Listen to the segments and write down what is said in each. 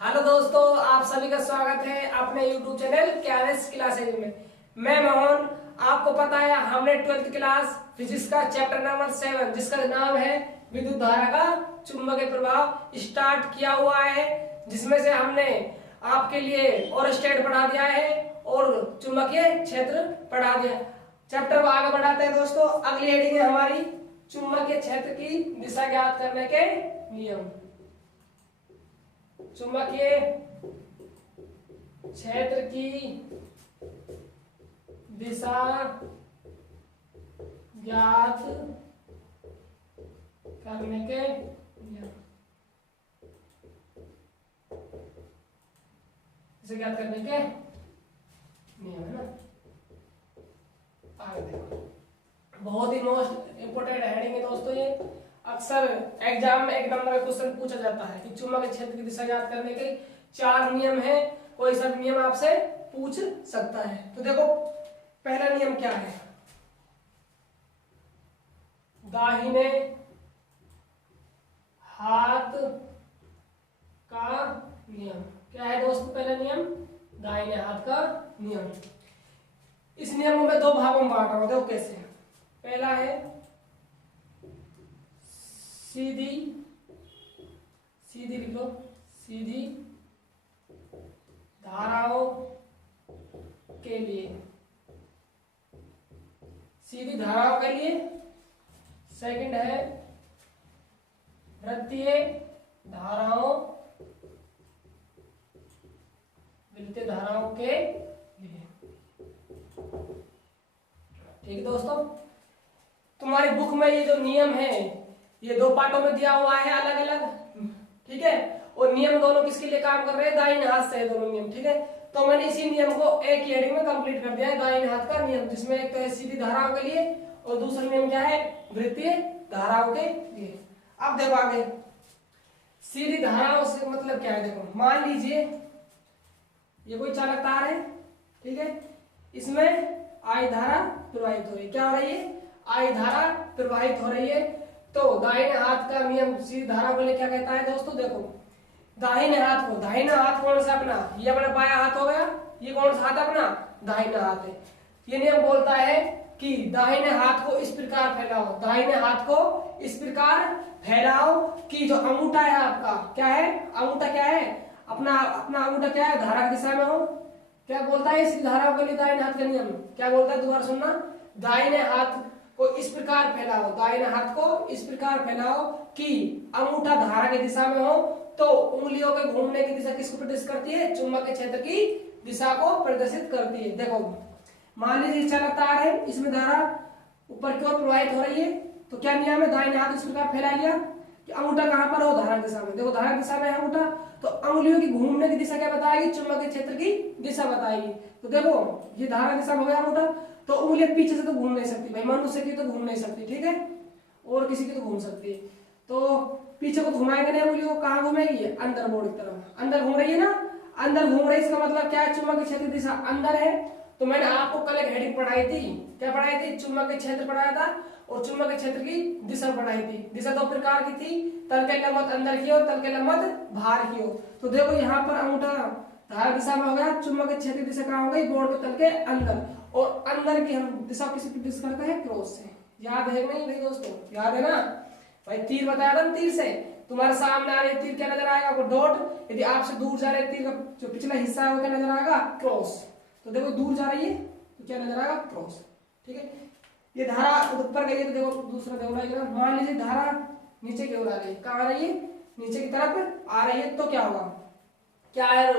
Hello दोस्तों, आप सभी का स्वागत है अपने YouTube चैनल केआरएस क्लासेज में। मैं मोहन। आपको पता है हमने 12th क्लास फिजिक्स का चैप्टर नंबर 7 जिसका नाम है विद्युत धारा का चुंबकीय प्रभाव स्टार्ट किया हुआ है, जिसमें से हमने आपके लिए और स्टेट पढ़ा दिया है और चुंबकीय क्षेत्र पढ़ा दिया। चैप्टर को आगे बढ़ाते हैं दोस्तों। अगली हेडिंग है हमारी चुंबकीय क्षेत्र की दिशा ज्ञात करने के नियम। चुंबकीय क्षेत्र की दिशा ज्ञात करने के नियम। दिशा ज्ञात करने के नियम है ना। आगे देखो, बहुत ही मोस्ट इंपोर्टेंट हेडिंग है दोस्तों ये। अक्सर एग्जाम में 1 नंबर का क्वेश्चन पूछा जाता है कि चुंबकीय क्षेत्र की दिशा ज्ञात करने के 4 नियम हैं। कोई सा भी नियम आपसे पूछ सकता है। तो देखो, पहला नियम क्या है? दाहिने हाथ का नियम। क्या है दोस्तों पहला नियम? दाहिने हाथ का नियम। इस नियम को मैं 2 भागों में बांट रहा हूं। देखो कैसे। पहला है सीधी लिखो, सीधी धाराओं के लिए, सीधी धाराओं के लिए। सेकंड है वृत्तीय धाराओं, वृत्तीय धाराओं के लिए। ठीक है दोस्तों, तुम्हारी बुक में ये जो नियम है ये 2 पार्टों में दिया हुआ है अलग अलग। ठीक है, और नियम दोनों किसके लिए काम कर रहे हैं? दाहिने हाथ से दोनों नियम। ठीक है, तो मैंने इसी नियम को एक ही हेडिंग में कंप्लीट कर दिया है, दाहिने हाथ का नियम, जिसमें एक तो है सीधी धाराओं के लिए और दूसरा नियम क्या है? वृत्तीय धाराओं के लिए। अब देखो आगे, सीधी धाराओं से मतलब क्या है? देखो, मान लीजिए ये कोई चालक तार है। ठीक है, इसमें आई धारा प्रवाहित हो रही है। क्या हो रही है? आई धारा प्रवाहित हो रही है। तो दाहिने हाथ का नियम सीधी धारा को लिए क्या कहता है दोस्तों? देखो, दाहिने हाथ को, दाहिना हाथ कौन सा अपना? ये अपना बायां हाथ हो गया। ये कौन सा हाथ अपना? दाहिना हाथ है। ये नियम बोलता है कि दाहिने हाथ को इस प्रकार फैलाओ, दाहिने हाथ को इस प्रकार फैलाओ कि जो अंगूठा है आपका, क्या है? अंगूठा क्या है? अपना अंगूठा क्या है? धारा की दिशा में हो। क्या बोलता है इस धारा के लिए दाहिने हाथ का नियम? क्या बोलता है? दोबारा सुनना। दाहिने हाथ को इस प्रकार फैलाओ, दाहिने हाथ को इस प्रकार फैलाओ कि अंगूठा धारा की दिशा में हो। तो उंगलियों के घूमने की दिशा किसको प्रदर्शित करती है? चुंबकीय क्षेत्र की दिशा को प्रदर्शित करती है। देखो, मान लीजिए चालक तार है, इसमें धारा ऊपर की ओर प्रवाहित हो रही है। तो क्या नियम है? दाहिने हाथ इस प्रकार फैला लिया कि अंगूठा कहां पर हो? धारा दिशा में। देखो, धारा दिशा में है अंगूठा, तो अंगुलियों की घूमने की दिशा क्या बताएगी? चुंबकीय क्षेत्र की दिशा बताएगी। तो देखो, ये धारा दिशा में हो गया अंगूठा, तो उंगलियां पीछे से तो घूम नहीं सकती भाई, मनुष्य की तो घूम नहीं सकती। ठीक है, और किसी की तो घूम सकती है। तो पीछे को घुमाएंगे नहीं उंगलियों, कहां घूमेगी? अंदर बोर्ड की तरफ। अंदर घूम रही है ना, अंदर घूम रही है, इसका मतलब क्या है? चुंबकीय क्षेत्र की दिशा अंदर है। तो मैंने आपको कल एक हेडिंग पढ़ाई थी। क्या पढ़ाई थी? चुंबकीय क्षेत्र पढ़ाया था और चुंबकीय क्षेत्र की दिशा पढ़ाई थी। दिशा 2 प्रकार की थी, तल के लंबवत अंदर की ओर, तल के लंबवत बाहर की ओर। तो देखो, यहाँ पर अंगूठा धारा दिशा में हो गया, चुंबकीय क्षेत्र की दिशा कहाँ हो गई? बोर्ड के तल के अंदर। और अंदर की हम दिशा किसी प्रदर्शित करते हैं? क्रॉस से। याद है नहीं भाई दोस्तों? याद है ना भाई? तीर बताया था तीर से। तुम्हारे सामने आ रहे तीर क्या नजर आएगा? वो डॉट। यदि आपसे दूर जा रहे तीर का जो पिछला हिस्सा है वो क्या नजर आएगा? क्रॉस। तो देखो, दूर जा रही है तो क्या नजर आएगा? क्रॉस। ठीक है, ये धारा ऊपर गई है तो देखो दूसरा देखो, मान लीजिए धारा नीचे की ओर आ रही है। कहाँ आ रही है? नीचे की तरफ आ रही है। तो क्या होगा? क्या है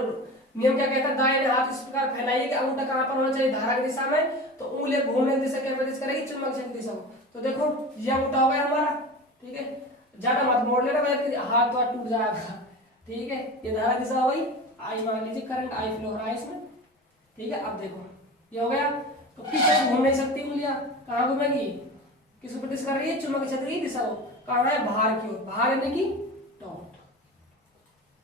नियम? क्या कहता है? दाहिने हाथ इस प्रकार फैलाइए कि अंगूठा कहां पर होना चाहिए? धारा की दिशा में। तो उंगलियां घूमने की दिशा क्या प्रदर्शित करेगी? चुंबकीय क्षेत्र की दिशा को। तो देखो, ये अंगूठा हो गया हमारा। ठीक है, ज्यादा मत मोड़ लेना, हाथ तो टूट जाएगा। ठीक है, ये धारा दिशा हो गई। आई मान लीजिए करंट आई फ्लो हो रहा है इसमें। ठीक है, अब देखो ये हो गया। तो पीछे घूम नहीं सकती उंगलियां, कहां घूमेगी? किसको प्रदर्शित कर रही है? चुंबकीय क्षेत्र की दिशा को। कहां है? बाहर की ओर। बाहर यानी कि डॉट।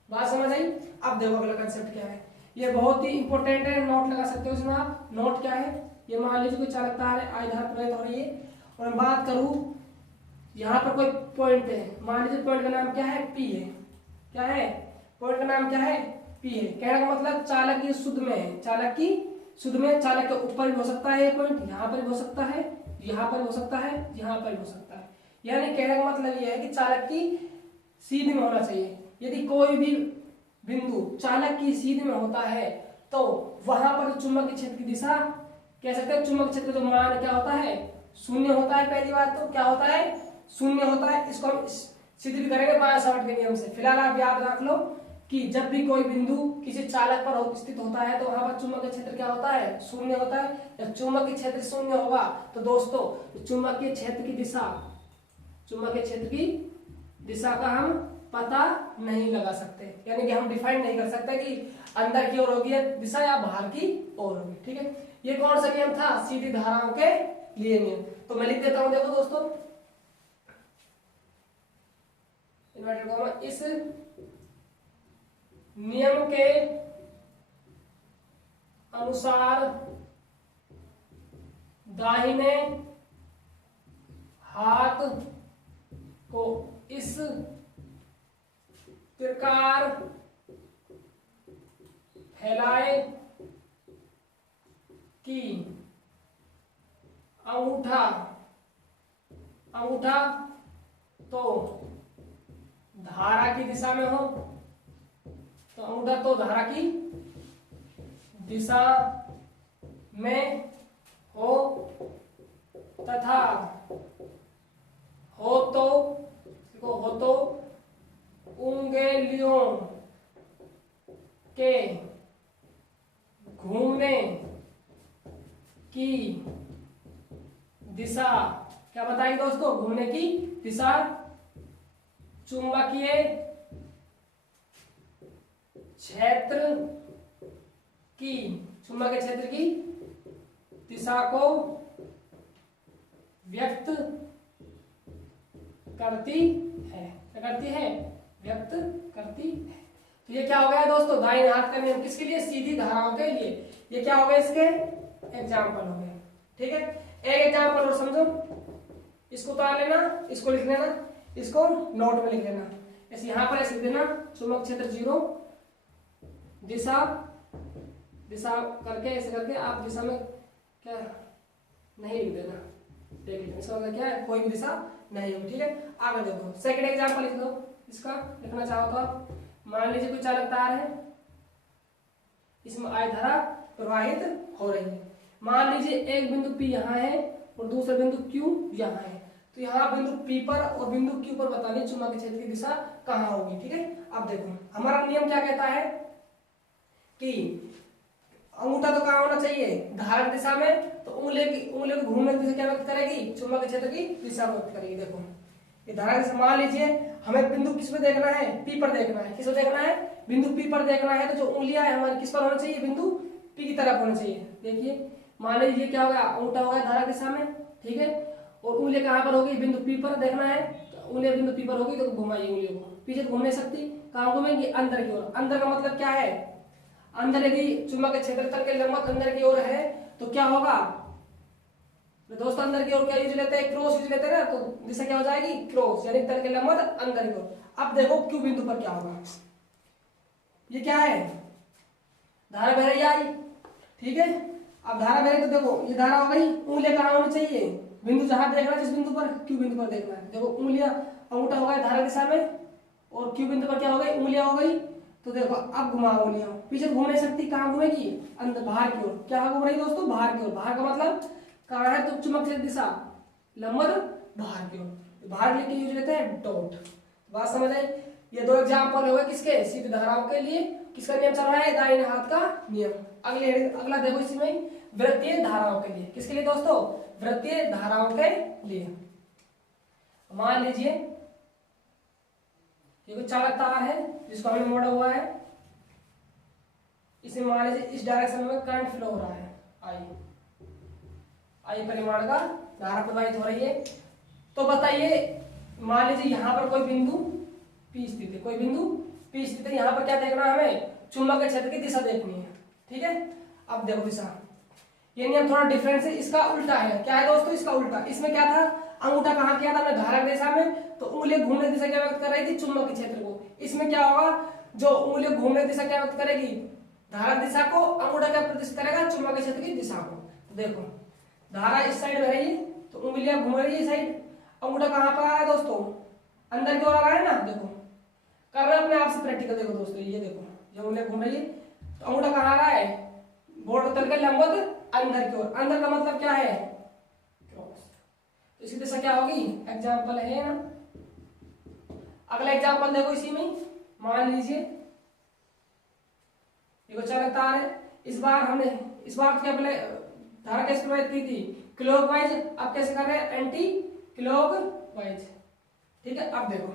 बात समझ आई? अब देखो अगला कंसेप्ट क्या है। ये बहुत ही इंपॉर्टेंट है, नोट लगा सकते हो इसमें आप। नोट क्या है? ये मान लीजिए कोई चालक तार है, आई धारा प्रवाहित हो रही है और मैं बात करूं यहाँ पर कोई पॉइंट है। मान लीजिए पॉइंट का नाम क्या है? पी है। क्या है? पॉइंट का नाम क्या है, पी है। कहने का मतलब चालक की शुद्ध में है, चालक की शुद्ध में, चालक के ऊपर भी हो सकता है ये पॉइंट, यहाँ पर भी हो सकता है, यहाँ पर भी हो सकता है, यहाँ पर भी हो सकता है। यानी कहने का मतलब ये है कि चालक की सीध में होना चाहिए। यदि कोई भी बिंदु चालक की सीध में होता है तो वहां पर चुंबकीय क्षेत्र की दिशा कह सकते हैं, चुंबकीय क्षेत्र का जो मान क्या होता है, शून्य होता है। पहली बात तो क्या होता है, शून्य होता है। इसको हम सिद्ध भी करेंगे बायोसावर्ट के नियम से। फिलहाल आप याद रख लो कि जब भी कोई बिंदु किसी चालक पर स्थित होता है तो वहां पर चुंबकीय क्षेत्र क्या होता है, शून्य होता है। जब चुंबकीय क्षेत्र शून्य होगा तो दोस्तों चुंबकीय क्षेत्र की दिशा, चुंबकीय क्षेत्र की दिशा का हम पता नहीं लगा सकते, यानी कि हम डिफाइन नहीं कर सकते कि अंदर की ओर होगी दिशा या बाहर की ओर होगी। ठीक है, ये कौन सा नियम था, सीधी धाराओं के लिए नियम। तो मैं लिख देता हूं, देखो दोस्तों, इन्वर्टेड कॉमा, इस नियम के अनुसार दाहिने हाथ को इस प्रकार फैलाए कि अंगूठा तो धारा की दिशा में हो, तो अंगूठा तो धारा की दिशा में हो तथा हो तो उंगलियों के घूमने की दिशा, क्या बताएंगे दोस्तों, घूमने की दिशा चुंबकीय क्षेत्र की दिशा को व्यक्त करती है, क्या करती है, व्यक्त करती है। तो ये क्या हो गया दोस्तों, दाहिने हाथ का नियम किसके लिए, सीधी धाराओं के लिए। ये क्या हो गया, इसके एग्जाम्पल हो गए। ठीक है, एक एग्जाम्पल और समझो, इसको उतार लेना, इसको लिख लेना, इसको नोट में लिख लेना। ऐसे यहां पर ऐसे लिख देना, चुंबक क्षेत्र 0, दिशा करके ऐसे करके आप दिशा में क्या नहीं लिख देना, देख लेना। इसका मतलब क्या है, कोई भी दिशा नहीं होगी। ठीक है, आगे देखो, सेकंड एग्जाम्पल लिख दो। इसका लिखना चाहो तो आप, मान लीजिए कोई चालक तार है, इसमें I धारा प्रवाहित हो रही है। मान लीजिए एक बिंदु P यहाँ है और दूसरा बिंदु Q यहाँ है, तो यहाँ बिंदु P पर और बिंदु Q पर बतानी चुंबकीय क्षेत्र की दिशा कहाँ होगी। ठीक है, अब देखो हमारा नियम क्या कहता है कि अंगूठा तो कहाँ होना चाहिए, धारा दिशा में, तो उंगली को घूमने की दिशा क्या व्यक्त करेगी, चुंबकीय क्षेत्र की दिशा व्यक्त करेगी। देखो ये धारा दिशा, मान लीजिए हमें बिंदु किस पे देखना है, P पर देखना है। किस पर देखना है, बिंदु P पर देखना है, तो जो उंगलियां है हमारी किस पर होना चाहिए, बिंदु P की तरफ होना चाहिए। देखिए मान लीजिए क्या होगा, अंगूठा होगा धारा दिशा में, ठीक है, और उंगली कहाँ पर होगी, बिंदु P पर देखना है, तो उंगली बिंदु P पर होगी तो घुमाइए उंगलियों को, पीछे घूम नहीं सकती, कहाँ घूमेंगी, अंदर की ओर। अंदर का मतलब क्या है, अंदर यदि चुंबकीय क्षेत्र तल के लंबवत अंदर की ओर है तो क्या होगा दोस्तों, अंदर की ओर क्या यूज लेते हैं, क्रॉस यूज लेते हैं ना, तो दिशा क्या हो जाएगी, क्रॉस, यानी तल के लंबवत अंदर की ओर। अब देखो Q बिंदु पर क्या होगा, ये क्या है, धारा बह रही आई, ठीक है। अब धारा बह रही तो देखो ये धारा हो गई, उंगलियां कहाँ होनी चाहिए, बिंदु जहां देखना है जिस बिंदु पर, Q बिंदु पर देखना है। देखो उंगलियां, अंगूठा हो गया धारा दिशा में और Q बिंदु पर क्या हो गई, उंगलियां हो गई। तो देखो अब घुमाओ उंगलियां, पीछे घूम नहीं सकती, कहाँ घूमेगी, अंदर बाहर की ओर। क्या घूम रही दोस्तों, बाहर की ओर। बाहर का मतलब कहाँ है, तो चुंबक क्षेत्र दिशा लंबवत बाहर की ओर, बाहर लेके यूज लेते हैं डॉट। बात समझ आई। ये दो एग्जांपल हो गए किसके, सीधी धाराओं के लिए। किसका नियम चल रहा है, दाहिने हाथ का नियम। अगला देखो इसमें वृत्तीय धाराओं के लिए। किसके लिए दोस्तों, वृत्तीय धाराओं के लिए। मान लीजिए ये कोई चालक तार है जिसको हमने मोड़ा हुआ है, इसमें मान लीजिए इस डायरेक्शन में करंट फ्लो हो रहा है, आई परिमाण का धारा प्रवाहित हो रही है। तो बताइए मान लीजिए यहाँ पर कोई बिंदु P स्थित है, कोई बिंदु P स्थित है, यहाँ पर क्या देखना है हमें, चुंबकीय क्षेत्र की दिशा देखनी है, ठीक है। अब देखो दिशा, ये नियम थोड़ा डिफरेंट है, इसका उल्टा है। क्या है दोस्तों, इसका उल्टा। इसमें क्या था, अंगूठा कहाँ किया था हमने, धारा दिशा में, तो उंगली घूमने की दिशा क्या व्यक्त कर रही थी, चुंबकीय क्षेत्र को। इसमें क्या होगा, जो उंगली घूमने की दिशा क्या व्यक्त करेगी, धारा दिशा को, अंगूठा क्या प्रदर्शित करेगा, चुंबकीय क्षेत्र की दिशा को। तो देखो धारा इस साइड में है तो उंगलियां घूम रही है इस साइड, अंगूठा कहाँ पर आ रहा है दोस्तों, अंदर की ओर आ रहा है ना। देखो कर रहे अपने आप से प्रैक्टिकल। देखो दोस्तों ये देखो ये उंगलियां घूम रही है तो अंगूठा कहाँ आ रहा है, बोर्ड तल के लंबवत अंदर की ओर। अंदर का मतलब क्या है, क्रॉस। तो इसकी दिशा क्या होगी, एग्जाम्पल है ना। अगला एग्जाम्पल देखो इसी में, मान लीजिए देखो चालक तार है। इस बार क्या पहले धारा कैसे प्रवाहित की थी, क्लॉकवाइज। अब कैसे कर रहे हैं, एंटी क्लॉकवाइज। ठीक है, अब देखो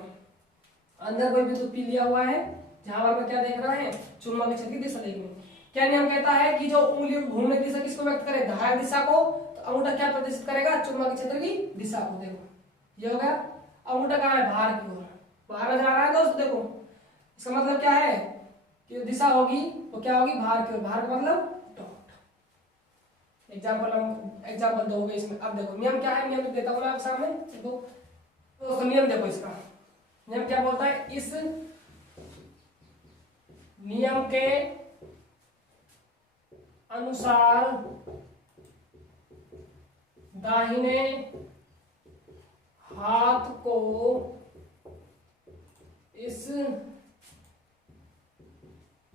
अंदर कोई बिंदु पी लिया हुआ है जहां पर क्या देख रहा है, चुंबकीय क्षेत्र की दिशा देखनी। क्या नियम कहता है कि जो उंगली घूमने की दिशा किसको व्यक्त करे, धारा दिशा को। तो अंगूठा क्या प्रदर्शित करेगा, चुंबकीय क्षेत्र की दिशा को। देखो ये हो गया, अंगूठा कहाँ है, बाहर की ओर, बाहर जा रहा है दोस्त। देखो इसका मतलब क्या है कि जो दिशा होगी वो क्या होगी, बाहर की ओर। बाहर का मतलब डॉट। एग्जाम्पल दो हो गए इसमें। अब देखो नियम क्या है, नियम देता हूं आपके सामने। देखो तो नियम देखो, इसका नियम क्या बोलता है, इस नियम के अनुसार दाहिने हाथ को इस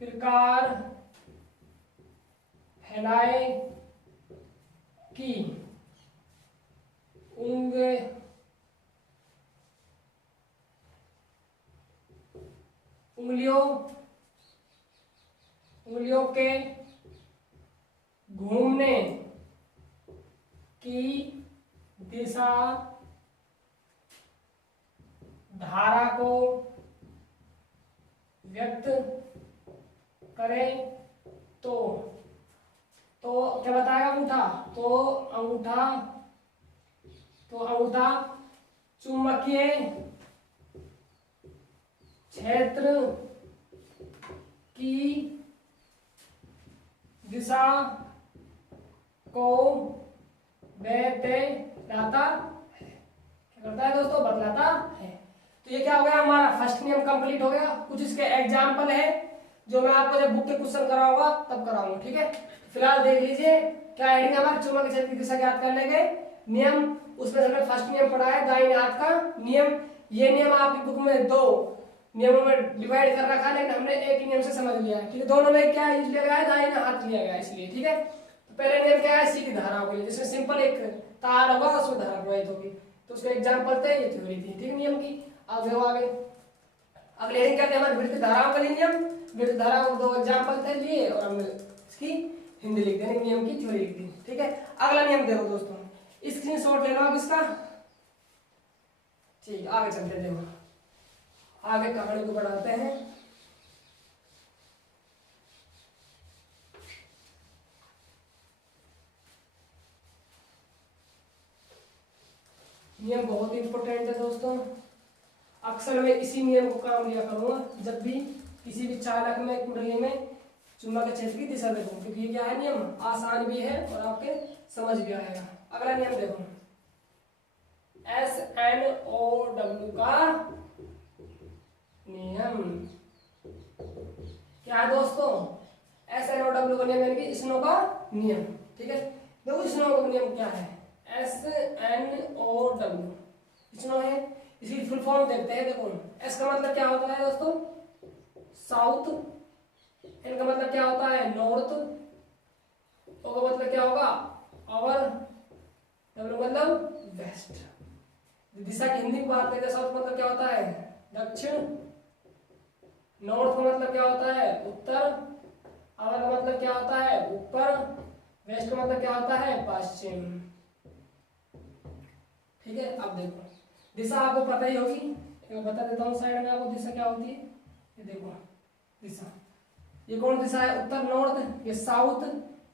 प्रकार फैलाए कि उंगलियों के घूमने की दिशा धारा को व्यक्त करे। तो क्या बताएगा अंगूठा, तो अंगूठा चुंबकीय क्षेत्र की दिशा को बतलाता है। क्या करता है दोस्तों, बतलाता है। तो ये क्या हो गया, हमारा फर्स्ट नियम कंप्लीट हो गया। कुछ इसके एग्जाम्पल है जो मैं आपको जब बुक के क्वेश्चन कराऊंगा तब कराऊंगा। ठीक है, फिलहाल देख लीजिए क्या हेडिंग है हमारे, चुंबकीय क्षेत्र की दिशा ज्ञात करने के नियम। उसमें हमने फर्स्ट नियम पढ़ा है, दाहिने हाथ का नियम। ये नियम आपकी बुक में 2 नियमों में डिवाइड कर रखा है, लेकिन हमने एक ही नियम से समझ लिया है। ठीक है, दोनों में क्या यूज लिया गया है, दाहिना हाथ लिया गया है इसलिए। ठीक है, तो पहले नियम क्या है, सीधी धाराओं के लिए, जिसमें सिंपल एक तार होगा उसमें धारा प्रवाहित होगी। तो उसका एग्जाम्पल थे, ये थ्योरी थी। ठीक है, नियम की। अब देखो आगे अगले हेडिंग क्या थे हमारे, विद्युत धाराओं के लिए नियम। विद्युत धाराओं को 2 एग्जाम्पल थे लिए और हमने इसकी हिंदी लिख दी, नियम की थ्योरी लिख दी। ठीक है, अगला नियम देखो दोस्तों, स्क्रीनशॉट ले लो आप इसका। ठीक, आगे चलते, देखो आगे कहानी को बढ़ाते हैं। नियम बहुत इंपॉर्टेंट है दोस्तों। अक्सर मैं इसी नियम को काम लिया करूंगा जब भी किसी भी चालक में, कुंडली में चुंबकीय क्षेत्र की दिशा देखूं, क्योंकि ये क्या है, नियम आसान भी है और आपके समझ भी आएगा। अगला नियम देखो, SNOW का नियम क्या है दोस्तों, SNOW का नियम यानी कि स्नो का नियम। ठीक है, देखो स्नो का नियम क्या है, SNOW स्नो है, इसकी फुल फॉर्म देखते हैं। देखो एस का मतलब क्या होता है दोस्तों, साउथ। एन का मतलब क्या होता है, नॉर्थ। ओ का मतलब क्या होगा, अवर। डब्ल्यू मतलब वेस्ट। दिशा की हिंदी में बात करते हैं, साउथ मतलब क्या होता है, दक्षिण। नॉर्थ का मतलब क्या होता है, उत्तर। अवर का मतलब क्या होता है, ऊपर। वेस्ट का मतलब क्या होता है, पश्चिम। ठीक है, अब देखो दिशा आपको पता ही होगी, बता देता हूँ साइड में आपको दिशा क्या होती है। ये देखो दिशा, ये कौन दिशा है, उत्तर नॉर्थ, ये साउथ,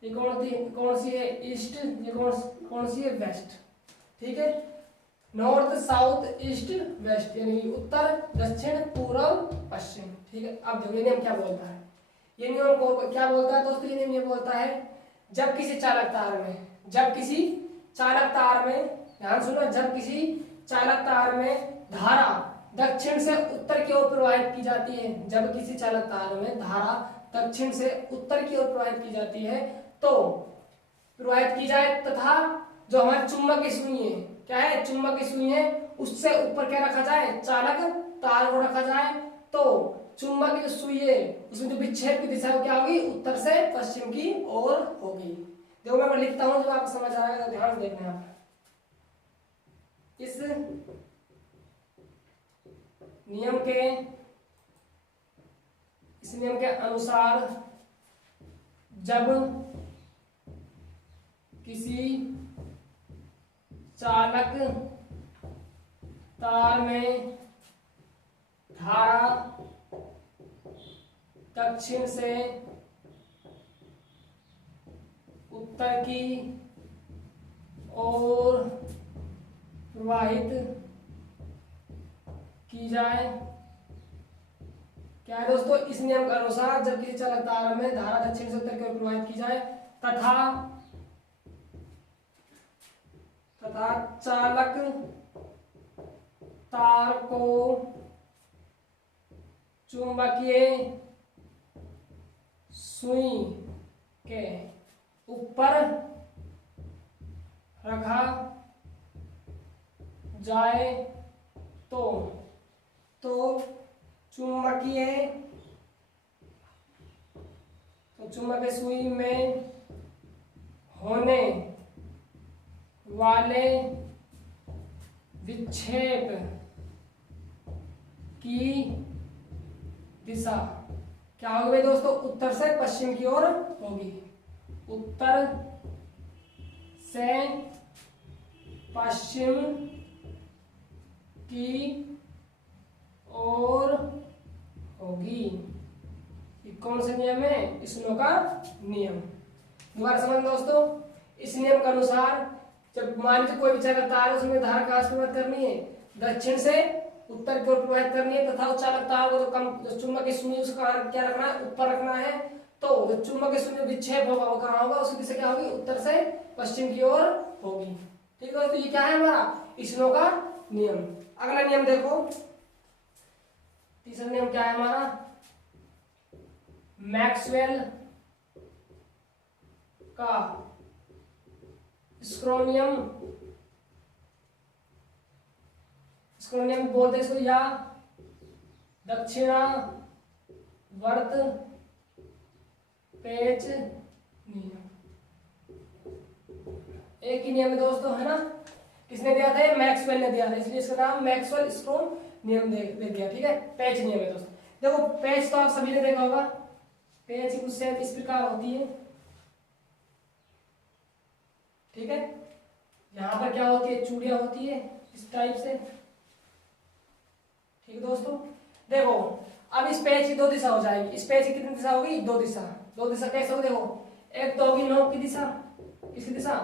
ये कौन सी है, ईस्ट, ये कौन सी है, वेस्ट। ठीक है, नॉर्थ साउथ ईस्ट वेस्ट, यानी उत्तर दक्षिण पूर्व पश्चिम। ठीक है, अब देखो ये नियम क्या बोलता है, ये नियम को क्या बोलता है दोस्तों, ये नियम ये बोलता है जब किसी चालक तार में ध्यान सुनो, जब किसी चालक तार में धारा दक्षिण से उत्तर की ओर प्रवाहित की जाती है। जब किसी चालक तार में धारा दक्षिण से उत्तर की ओर प्रवाहित की जाती है तो प्रवाहित की जाए तथा जो हमारी चुंबक की सुई है, क्या है, चुंबक की सुई है, उससे ऊपर क्या रखा जाए, चालक तार को रखा जाए, तो चुंबक की जो सुई है उसमें जो विक्षेप की दिशा क्या होगी, उत्तर से पश्चिम की ओर होगी। देखो मैं लिखता हूं, जब आपको समझ आएगा तो ध्यान से देखना आप। इस नियम के अनुसार जब किसी चालक तार में धारा दक्षिण से उत्तर की ओर प्रवाहित की जाए, क्या है दोस्तों, इस नियम के अनुसार जब किसी चालक तार में धारा दक्षिण से उत्तर की ओर प्रवाहित की जाए तथा चालक तार को चुंबकीय सुई के ऊपर रखा जाए तो चुंबकीय सुई में होने वाले विक्षेप की दिशा क्या होगी दोस्तों, उत्तर से पश्चिम की ओर होगी। उत्तर से पश्चिम की ओर होगी। ये कौन सा नियम है, स्नो का नियम। दोबारा समझ दोस्तों, इस नियम के अनुसार जब मान लीजिए कोई भी चालक तार है, उसमें धारा कहाँ से प्रवाहित करनी है, दक्षिण से उत्तर की ओर प्रवाहित करनी है तथा उस चालक तार को जो चुंबक की सुई उसका क्या रखना है, ऊपर रखना है, तो जो चुंबक की सुई में विक्षेप होगा वो कहाँ होगा, उसकी दिशा क्या होगी, उत्तर से पश्चिम की ओर होगी। ठीक है दोस्तों, ये क्या है हमारा स्नो का नियम। अगला नियम देखो, तीसरा नियम क्या है हमारा, मैक्सवेल का स्क्रोनियम बोलते इसको, या दक्षिणावर्त पेच नियम। एक ही नियम है दोस्तों, है ना। किसने दिया था, मैक्सवेल ने दिया था, इसलिए इसका नाम मैक्सवेल स्क्रोन नियम दे दिया। ठीक है, पेच नियम है दोस्तों। देखो पेच तो आप सभी ने देखा होगा, पेच की कुछ शेप इस प्रकार होती है। ठीक है, यहाँ पर क्या होती है, चूड़ियां होती है इस टाइप से। ठीक है दोस्तों, देखो अब इस पेच की दो दिशा हो जाएगी। इस पेच की कितनी दिशा होगी, दो दिशा कैसे होगी, देखो एक तो होगी नोक की दिशा, किसकी दिशा,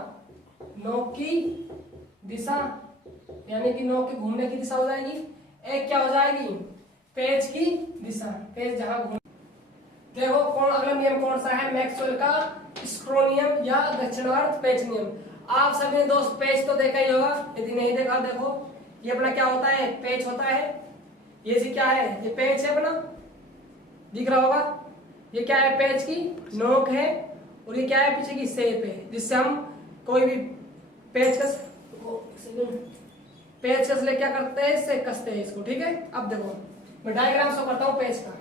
नोक की दिशा, यानी कि नोक के घूमने की दिशा हो जाएगी। एक क्या हो जाएगी, पेच की दिशा, पेच जहां घूम। देखो कौन अगला नियम कौन सा है, मैक्सवेल का स्क्रोनियम या दक्षिणावर्त पेच नियम। आप सभी ने दोस्त पेच तो देखा ही होगा, यदि नहीं देखा देखो, ये अपना क्या होता है, पेच होता है। ये जी क्या है, ये पेच है अपना, दिख रहा होगा। ये क्या है, पेच की नोक है, और ये क्या है, पीछे की शेप है, जिससे हम कोई भी पेचकस ले क्या करते हैं, इससे कसते हैं इसको। ठीक है, अब देखो मैं डायग्राम शो करता हूं पेच का।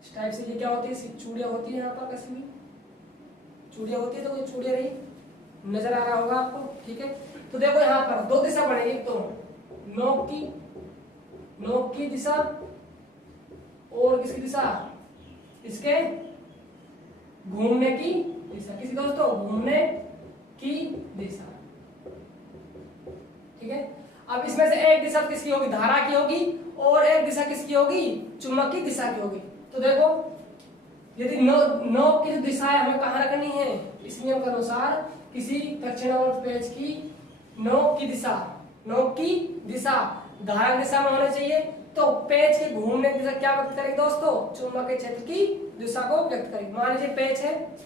इस टाइप से ये क्या होती है, चूड़ियां होती है, यहाँ पर कसी भी चूड़ियां होती है, तो कोई चूड़ियां रही नजर आ रहा होगा आपको। ठीक है, तो देखो यहाँ पर दो दिशा बनेगी, तो नोक की दिशा और किसकी दिशा, इसके घूमने की दिशा, किसी दोस्तों घूमने की दिशा। ठीक है, अब इसमें से एक दिशा किसकी होगी, धारा की होगी, और एक दिशा किसकी होगी, चुंबक की दिशा की होगी। तो देखो यदि नोक की जो दिशा है हमें कहाँ रखनी है, इस नियम के अनुसार किसी दक्षिणावर्त पेच की नोक की दिशा धारा की दिशा में होनी चाहिए। तो पेच के घूमने की दिशा क्या व्यक्त करेगी दोस्तों, चुंबकीय क्षेत्र की दिशा को व्यक्त करेगी। मान लीजिए पेच है,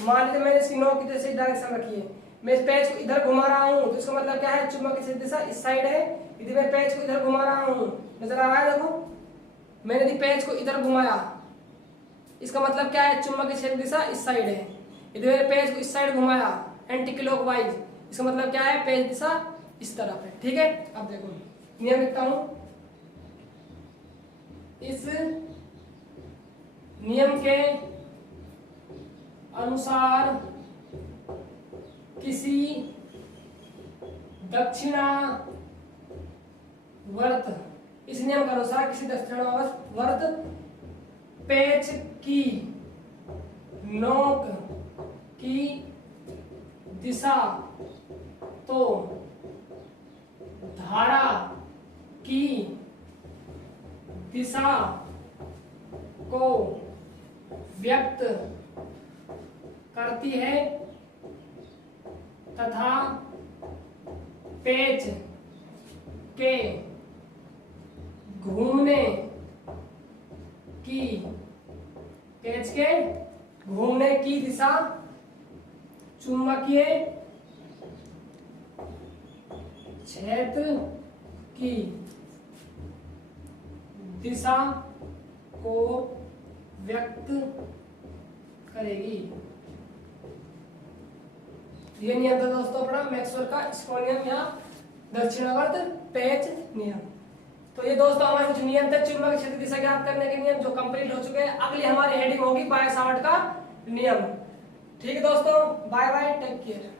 मान लीजिए मैंने इसकी नोक की दिशा डायरेक्शन रखी है, मैं इस पेज को इधर घुमा रहा हूँ तो इसका मतलब क्या है, चुंबक की क्षेत्र दिशा इस साइड है। यदि मैं पेज को इधर घुमा रहा हूँ, नजर आ रहा है, देखो मैंने यदि पेज को इधर घुमाया, इसका मतलब क्या है, चुंबक की क्षेत्र दिशा इस साइड है। यदि मैंने पेज को इस साइड घुमाया एंटी क्लॉकवाइज, इसका मतलब क्या है, पेज दिशा इस तरफ है। ठीक है, अब देखो नियम लिखता हूं। इस नियम के अनुसार किसी दक्षिणावर्त, इस नियम के अनुसार किसी दक्षिणावर्त पेच की नोक की दिशा तो धारा की दिशा को व्यक्त करती है तथा पेच के घूमने की दिशा चुंबकीय क्षेत्र की दिशा को व्यक्त करेगी। ये नियम था दोस्तों अपना मैक्सवेल का स्क्वायर नियम या दक्षिणावर्त पेच नियम। तो ये दोस्तों हमारे कुछ नियम थे चुंबकीय क्षेत्र दिशा ज्ञात करने के नियम, जो कंप्लीट हो चुके हैं। अगली हमारी हेडिंग होगी बाय सावर्ट का नियम। ठीक है दोस्तों, बाय बाय, टेक केयर।